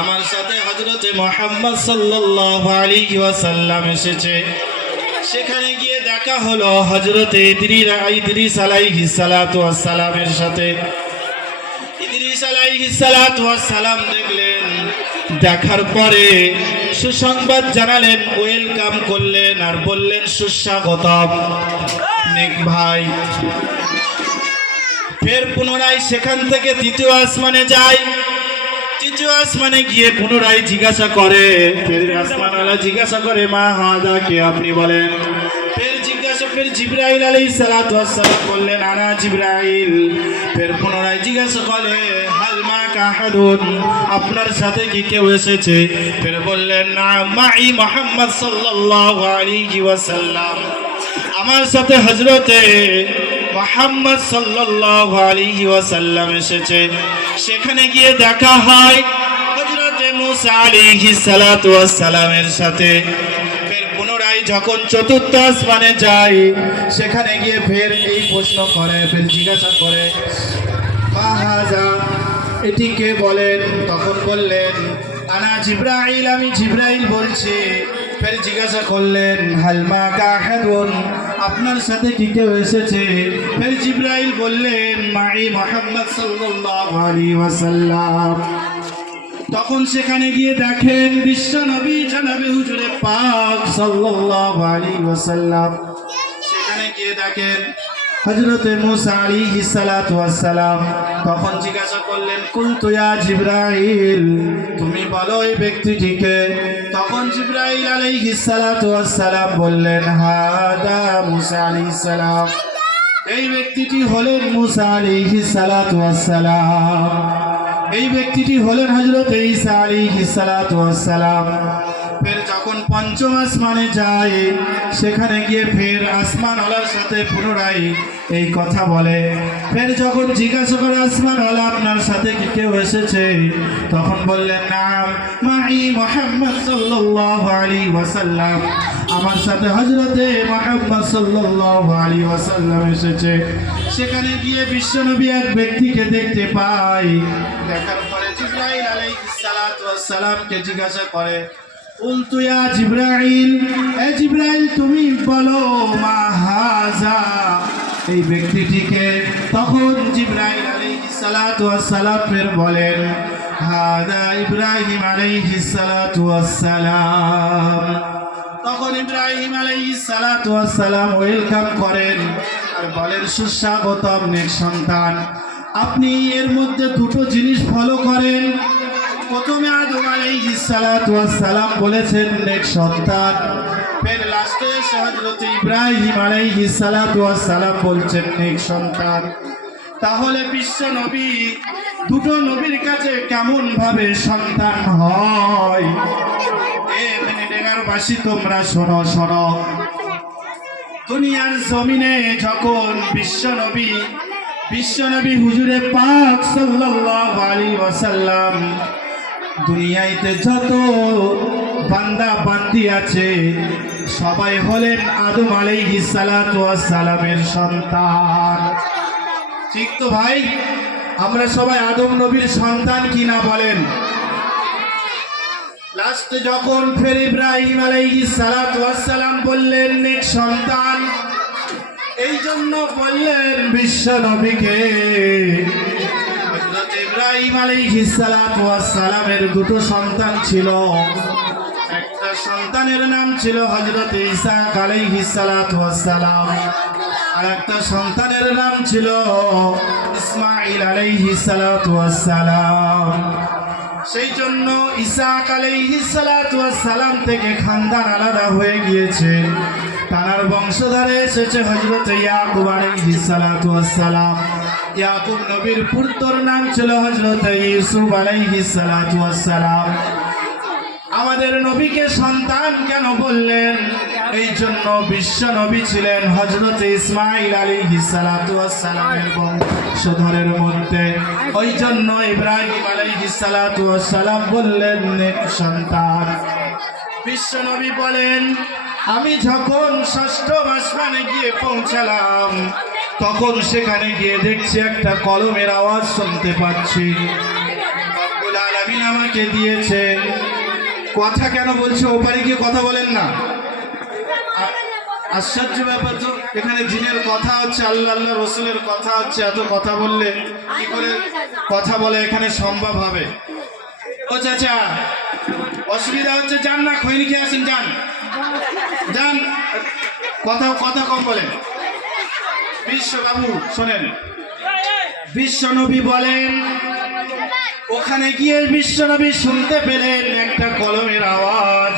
আমার সাথে হযরতে মুহাম্মদ সাল্লাল্লাহু আলাইহি ওয়াসাল্লাম এসেছে। সেখানে গিয়ে দেখা হলো হযরতে ইদ্রিস আলাইহিস সালাতু ওয়াস সালামের সাথে। ইদ্রিস আলাইহিস সালাতু ওয়াস সালাম দেখলেন, দেখার পরে সুসংবাদ জানালেন, ওয়েলকাম করলেন আর বললেন সুস্বাগতম নেক ভাই। ফের পুনরায় সেখান থেকে তৃতীয় আসমানে যায়। তৃতীয় আসমানে গিয়ে পুনরায় জিজ্ঞাসা করে, ফের আসমানওয়ালা জিজ্ঞাসা করে, মা হাদা, কে আপনি বলেন? ফের জিবরাইল আলাইহিস সালাতু ওয়াস সালাম বললেন, আনা জিবরাইল। ফের পুনরায় জিজ্ঞাসা করে, হাল মাকা আহাদুন, আপনার সাথে কি কেউ এসেছে? ফের বললেন, না, মাই মুহাম্মদ সাল্লাল্লাহু আলাইহি ওয়াসাল্লাম, আমার সাথে হযরতে মুহাম্মদ সাল্লাল্লাহু আলাইহি ওয়াসাল্লাম এসেছে। সেখানে গিয়ে দেখা হয় হযরতে মুসা আলাইহিস সালাতু ওয়াস সালামের সাথে। ফের পুনরায় যখন চতুর্থ আসমানে যায়, সেখানে গিয়ে ফের এই প্রশ্ন করে, ফের জিজ্ঞাসা করে, মা হাযা, এটি কে বলেন? তখন বললেন, আনা জিবরাইল, আমি জিবরাইল বলছি। ফের জিজ্ঞাসা করলেন, হাল মাকা আহাদুন, আপনার সাথে কি কেউ এসেছে? ফের জিবরাইল বললেন, মাই মুহাম্মদ সাল্লাল্লাহু আলাইহি ওয়াসাল্লাম। তখন সেখানে গিয়ে দেখেন বিশ্ব নবী জনাবে হুজুরে পাক সাল্লাল্লাহু আলাইহি ওয়াসাল্লাম। সেখানে গিয়ে দেখেন হযরতে মুসা আলাইহিস সালাতু ওয়াস সালাম। তখন জিজ্ঞাসা করলেন, কুলতু ইয়া জিবরাইল, তুমি বলো এই ব্যক্তিটিকে। তখন জিবরাইল আলাইহিস সালাতু ওয়াস সালাম বললেন, হাদা মুসা আলাইহিস সালাম, এই ব্যক্তিটি হলেন মুসা আলাইহিস সালাতু ওয়াস সালাম। এই ব্যক্তিটি হলেন হযরতে ঈসা আলাইহিস সালাতু ওয়াস সালাম। ফের যখন পঞ্চম আসমানে যায়, সেখানে গিয়ে ফের আসমানওয়ালার সাথে পুনরায় এই কথা বলে। ফের যখন জিজ্ঞাসা করে, আসমানওয়ালা, আপনার সাথে কি কেউ এসেছে? তখন বললেন, নাম, মাই মুহাম্মদ সাল্লাল্লাহু আলাইহি ওয়াসাল্লাম, আমার সাথে হযরতে মুহাম্মদ সাল্লাল্লাহু আলাইহি ওয়াসাল্লাম এসেছে। সেখানে গিয়ে বিশ্বনবী এক ব্যক্তিকে দেখতে পায়। দেখার পরে জিবরাইল আলাইহিস সালাতু ওয়াস সালামকে জিজ্ঞাসা করে, কুলতু ইয়া জিবরাইল, এ জিবরাইল, তুমি বলো, মা হাযা, এই ব্যক্তিটিকে। তখন জিবরাইল আলাইহিস সালাতু ওয়াস সালাম ফের বলেন, হাদা ইব্রাহিম আলাইহিস সালাতু ওয়াস সালাম। তখন ইব্রাহিম আলাইহিস সালাতু ওয়াস সালাম ওয়েলকাম করেন আর বলেন, সুস্বাগতম নেক সন্তান। আপনি এর মধ্যে দুটো জিনিস ফলো করেন। প্রথমে আদম আলাইহিস সালাতু ওয়াস সালাম বলেছেন নেক সন্তান, ফের লাস্টে এসে হযরত ইব্রাহিম আলাইহিস সালাতু ওয়াস সালাম বলছেন নেক সন্তান। তাহলে বিশ্ব নবী দুটো নবীর কাছে কেমন ভাবে সন্তান হয়? ডেগারবাসী, তোমরা শোনো শোনো। দুনিয়ার জমিনে যখন বিশ্বনবী হুজুরে পাক সাল্লাল্লাহু আলাইহি ওয়াসাল্লাম, দুনিয়াতে যত বান্দা বান্দি আছে সবাই হলেন আদম আলাইহিস সালাতু ওয়াস সালামের সন্তান। ঠিক তো ভাই? আমরা সবাই আদম নবীর সন্তান কিনা বলেন? লাস্টে যখন ফের ইব্রাহিম আলাইহিস সালাতু ওয়াস সালাম বললেন নেক সন্তান, এই জন্য বললেন বিশ্ব নবীকে। হযরত ইব্রাহিম আলাইহিস সালাতু ওয়াস সালামের দুটো সন্তান ছিল। একটা সন্তানের নাম ছিল হযরত ঈসা আলাইহিস সালাতু ওয়াস সালাম, আর একটা সন্তানের নাম ছিল ইসমাঈল আলাইহিস সালাতু ওয়াস সালাম। সেই জন্য ঈসা আলাইহিস সালাতু ওয়াস সালাম থেকে খানদান আলাদা হয়ে গিয়েছে। তার বংশধরে এসেছে হযরত ইয়াকুব আলাইহিস সালাতু ওয়াস সালাম। ইয়াকুব নবীর পুত্র নাম ছিল হযরত ইউসুফ আলাইহিস সালাতু ওয়াস সালাম। আমাদের নবীকে সন্তান কেন বললেন? এই জন্য বিশ্ব নবী ছিলেন হযরত ইসমাঈল আলাইহিস সালাতু ওয়াস সালামের বংশধরের মধ্যে। ওই জন্য ইব্রাহিম আলাইহিস সালাতু ওয়াস সালাম বললেন নেক সন্তান। বিশ্ব নবী বলেন, আমি যখন ষষ্ঠ আসমানে গিয়ে পৌঁছালাম, তখন সেখানে গিয়ে দেখছি একটা কলমের আওয়াজ শুনতে পাচ্ছি। আলামিন আমাকে দিয়েছে। কথা কেন বলছে, ওপারে গিয়ে কথা বলেন না। আশ্চর্য ব্যাপার তো, এখানে জিনের কথা হচ্ছে, আল্লাহ আল্লাহ রসুলের কথা হচ্ছে, এত কথা বললে কি করে কথা বলে এখানে সম্ভব হবে? ও চাচা, অসুবিধা হচ্ছে, যান না, খৈনি খেয়ে আসেন, যান যান, কথা কথা কম বলেন। বিশ্ববাবু শোনেন, বিশ্বনবী বলেন, ওখানে গিয়ে বিশ্বনবী শুনতে পেলেন একটা কলমের আওয়াজ।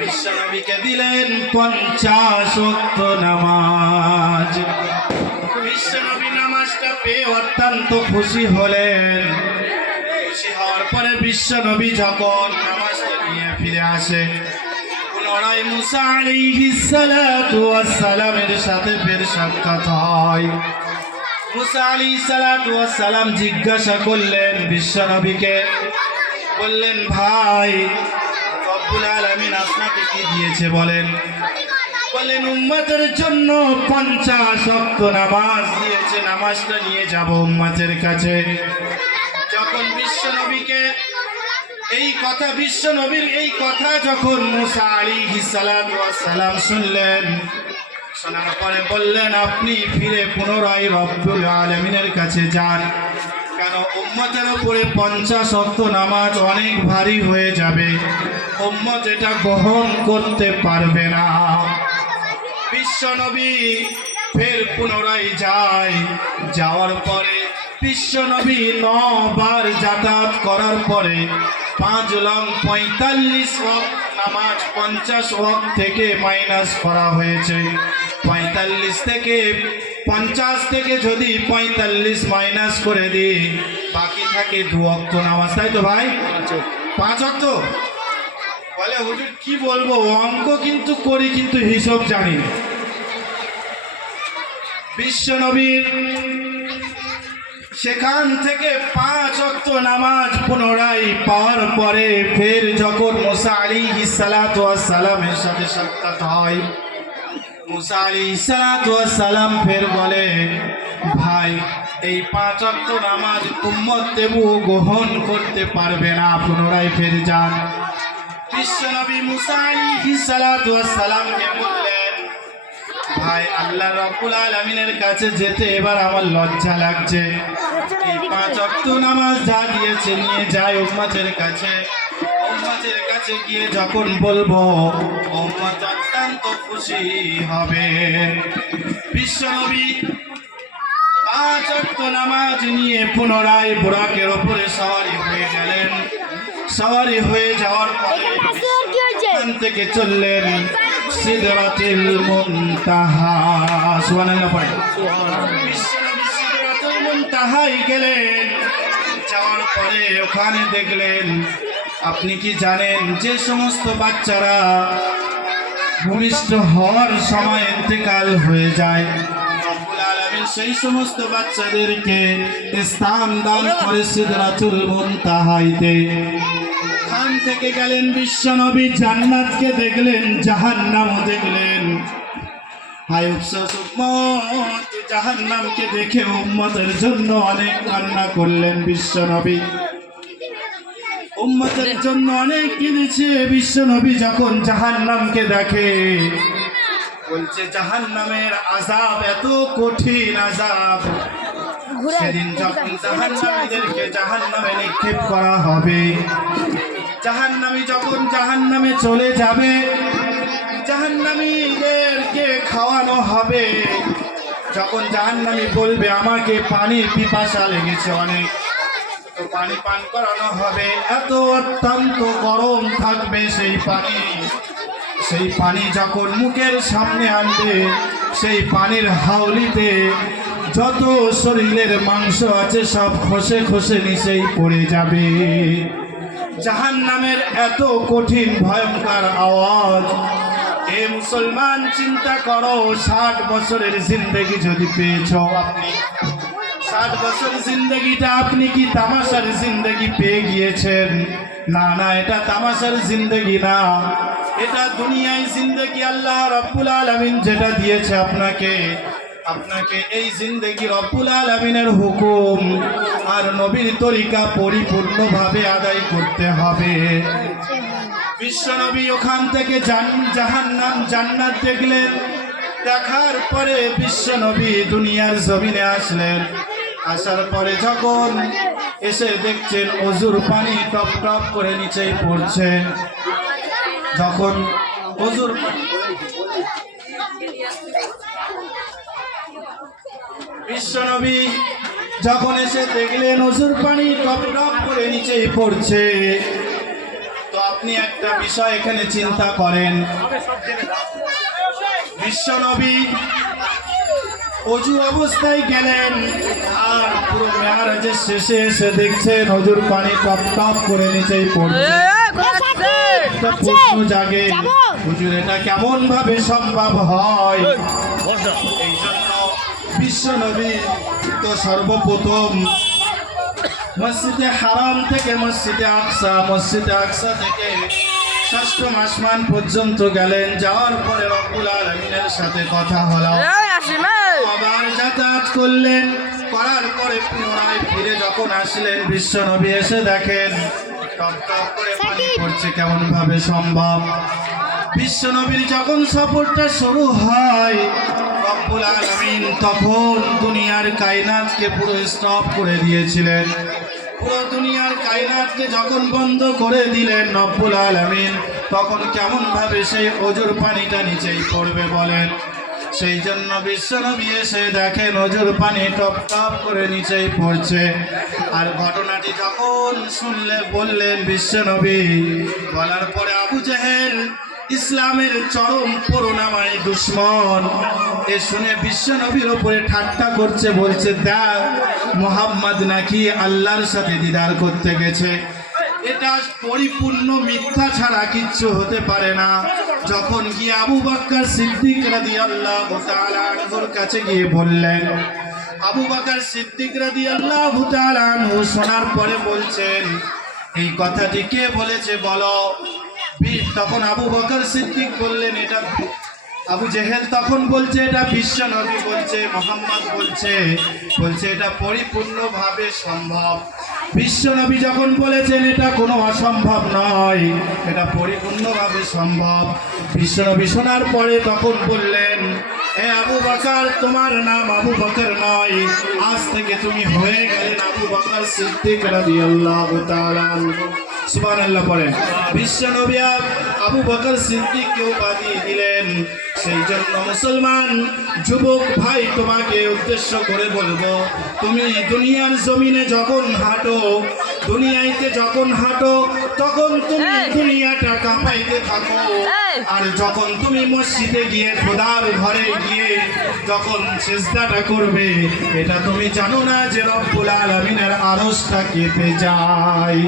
বিশ্বনবীকে দিলেন 50 ওয়াক্ত নামাজ। বিশ্বনবী নামাজটা পেয়ে অত্যন্ত খুশি হলেন। খুশি হওয়ার পরে বিশ্বনবী যখন নামাজটা নিয়ে ফিরে আসে, পুনরায় মুসা আলাইহিস সালাতু ওয়াস সালামের সাথে ফের সাক্ষাৎ হয়। মুসা আলাইহিস সালাতু ওয়াস সালাম জিজ্ঞাসা করলেন বিশ্বনবীকে, বললেন, ভাই রব্বুল আলামিন আপনাকে কি দিয়েছে বলেন? বললেন, উম্মতের জন্য 50 ওয়াক্ত নামাজ দিয়েছে, নামাজটা নিয়ে যাব উম্মতের কাছে। যখন বিশ্বনবীকে এই কথা, বিশ্বনবীর এই কথা যখন মুসা আলাইহিস সালাতু ওয়াস সালাম শুনলেন, শোনার পরে বললেন, আপনি ফিরে পুনরায় রব্বুল আলামিনের কাছে যান, কেন উম্মতের উপরে 50 ওয়াক্ত নামাজ অনেক ভারী হয়ে যাবে, উম্মত এটা গ্রহণ করতে পারবে না। বিশ্বনবী ফের পুনরায় যায়। যাওয়ার পরে বিশ্বনবী 9 বার যাতায়াত করার পরে 5 লং 45 ওয়াক্ত নামাজ 50 ওয়াক্ত থেকে মাইনাস করা হয়েছে। 45 থেকে 50 থেকে যদি 45 মাইনাস করে দিই, বাকি থাকে 2 ওয়াক্ত নামাজ, তাই তো ভাই? 5 ওয়াক্ত বলে, হুজুর কি বলবো, অঙ্ক কিন্তু করি কিন্তু হিসাব জানি না। বিশ্বনবীর সেখান থেকে 5 ওয়াক্ত নামাজ পুনরায় পাওয়ার পরে ফের যখন মুসা আলাইহিস সালাতু ওয়াস সালামের সাথে সাক্ষাৎ হয়, মুসা আলাইহিস সালাতু ওয়াস সালাম ফের বলে, ভাই এই 5 ওয়াক্ত নামাজ উম্মত দেবু গ্রহণ করতে পারবে না, পুনরায় ফের যান। বিশ্বনবী মুসা আলাইহিস সালাতু ওয়াস সালামকে বললেন, ভাই আল্লাহ রাব্বুল আলামিনের কাছে যেতে এবার আমার লজ্জা লাগছে। এই 5 ওয়াক্ত নামাজ যা দিয়েছে নিয়ে যাই উম্মতের কাছে। উম্মতের কাছে গিয়ে যখন বলবো, উম্মত অত্যন্ত খুশি হবে। বিশ্বনবী 5 ওয়াক্ত নামাজ নিয়ে পুনরায় বুরাকের উপরে সওয়ারি হয়ে গেলেন। সওয়ারি হয়ে যাওয়ার পরে এখান থেকে চললেন সিদরাতুল মুনতাহা। সুবহানাল্লাহ পড়ে। বিশ্বনবী সিদরাতুল মুনতাহায় গেলেন। যাওয়ার পরে ওখানে দেখলেন, আপনি কি জানেন যে সমস্ত বাচ্চারা ভূমিষ্ঠ হওয়ার সময় ইন্তেকাল হয়ে যায়, রব্বুল আলামিন সেই সমস্ত বাচ্চাদেরকে স্থান দান করে সিদরাতুল মুনতাহাইতে। খান থেকে গেলেন বিশ্বনবী, জান্নাতকে দেখলেন, জাহান্নামও দেখলেন। হায় আফসোস, উম্মত জাহান্নামকে দেখে উম্মতের জন্য অনেক কান্না করলেন বিশ্বনবী। উম্মতের জন্য অনেক কেঁদেছে বিশ্বনবী। যখন জাহান্নামকে দেখে, বলছে জাহান্নামের আযাব এত কঠিন আযাব, সেদিন যখন জাহান্নামীদেরকে জাহান্নামে নিক্ষেপ করা হবে, জাহান্নামী যখন জাহান্নামে চলে যাবে, জাহান্নামীদেরকে খাওয়ানো হবে। যখন জাহান্নামী বলবে, আমাকে পানির পিপাসা লেগেছে অনেক, তো পানি পান করানো হবে। এত অত্যন্ত গরম থাকবে সেই পানি। সেই পানি যখন মুখের সামনে আনবে, সেই পানির হাউলিতে যত শরীরের মাংস আছে সব খসে খসে নিচেই পড়ে যাবে। জাহান্নামের এত কঠিন ভয়ঙ্কর আওয়াজ। এ মুসলমান, চিন্তা করো, 60 বছরের জিন্দেগি যদি পেয়েছ আপনি, 60 বছর জিন্দেগিটা আপনি কি তামাশার জিন্দেগি পেয়ে গিয়েছেন? না না, এটা তামাশার জিন্দেগি না, এটা দুনিয়ায় জিন্দেগি। আল্লাহ রাব্বুল আলামিন যেটা দিয়েছে আপনাকে, আপনাকে এই জিন্দেগি রব্বুল আলামিনের হুকুম আর নবীর তরিকা পরিপূর্ণভাবে আদায় করতে হবে। বিশ্বনবী ওখান থেকে জাহান্নাম জান্নাত দেখলেন। দেখার পরে বিশ্বনবী দুনিয়ার জমিনে আসলেন। আসার পরে যখন এসে দেখছেন অজুর পানি টপ টপ করে নিচেই পড়ছে। যখন অজুর বিশ্বনবী যখন এসে দেখলেন অজুর পানি টপ টপ করে নিচেই পড়ছে, তো আপনি একটা বিষয় এখানে চিন্তা করেন। বিশ্বনবী অজু অবস্থায় গেলেন আর পুরো মেয়ারাজের শেষে এসে দেখছেন অজুর পানি টপ টপ করে নিচেই পড়ছে। একটা প্রশ্ন জাগে, হুজুর এটা কেমন ভাবে সম্ভব হয়? এই জন্য বিশ্বনবী তো সর্বপ্রথম মসজিদে হারাম থেকে মসজিদে আকসা থেকে ষষ্ঠ আসমান পর্যন্ত গেলেন। যাওয়ার পরে রব্বুল আলামিনের সাথে কথা হলো, আবার যাতায়াত করলেন। করার পরে পুনরায় ফিরে যখন আসলেন, বিশ্বনবী এসে দেখেন টপ টপ করে পানি পড়ছে। কেমন ভাবে সম্ভব? বিশ্বনবীর যখন সফরটা শুরু হয়, রব্বুল আলামিন তখন দুনিয়ার কায়নাতকে পুরো স্টপ করে দিয়েছিলেন। পুরো দুনিয়ার কায়নাতকে যখন বন্ধ করে দিলেন রব্বুল আলামিন, তখন কেমন ভাবে সেই অজুর পানিটা নিচেই পড়বে বলেন? সেই জন্য বিশ্বনবী এসে দেখেন অজুর পানি টপ টপ করে নিচেই পড়ছে। আর ঘটনাটি যখন বললেন বিশ্বনবী, বলার পরে আবু জেহেল ইসলামের চরম করুণাময় দুশ্মন এ শুনে বিশ্বনবীর উপরে ঠাট্টা করছে, বলছে দেখ মুহাম্মদ নাকি আল্লাহর সাথে দিদার করতে গেছে। এটা পরিপূর্ণ মিথ্যা ছাড়া কিচ্ছু হতে পারে না। যখন গিয়ে আবু বকর সিদ্দিক রাদিয়াল্লাহু তাআলা আনহুর কাছে গিয়ে বললেন, আবু বকর সিদ্দিক রাদিয়াল্লাহু তাআলা আনহু শোনার পরে বলছেন, এই কথাটি কে বলেছে বলো? তখন আবু বকর সিদ্দিক বললেন, এটা আবু জেহেল তখন বলছে এটা বিশ্বনবী বলছে, মুহাম্মদ বলছে এটা পরিপূর্ণভাবে সম্ভব। বিশ্বনবী যখন বলেছেন এটা কোনো অসম্ভব নয়, এটা পরিপূর্ণভাবে সম্ভব। বিশ্বনবী শোনার পরে তখন বললেন, এ আবু বকর, তোমার নাম আবু বকর নয়, আজ থেকে তুমি হয়ে গেলেন আবু বকর সিদ্দিক রাদিয়াল্লাহু তাআলা আনহু। সুবহানাল্লাহ পড়েন। বিশ্বনবী আবু বকর সিদ্দিককে উপাধি দিলেন। সেই জন্য মুসলমান যুবক ভাই তোমাকে উদ্দেশ্য করে বলবো, তুমি দুনিয়ার জমিনে যখন হাঁটো, দুনিয়াতে যখন হাঁটো, তখন তুমি দুনিয়াটা কাঁপাইতে থাকো। আর যখন তুমি মসজিদে গিয়ে খোদার ঘরে গিয়ে যখন সিজদাটা করবে, এটা তুমি জানো না যে রব্বুল আলামিনের আরশটা কেঁপে যায়।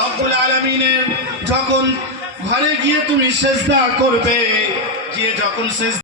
রব্বুল আলামিনের যখন ঘরে গিয়ে তুমি সিজদা করবে, গিয়ে যখন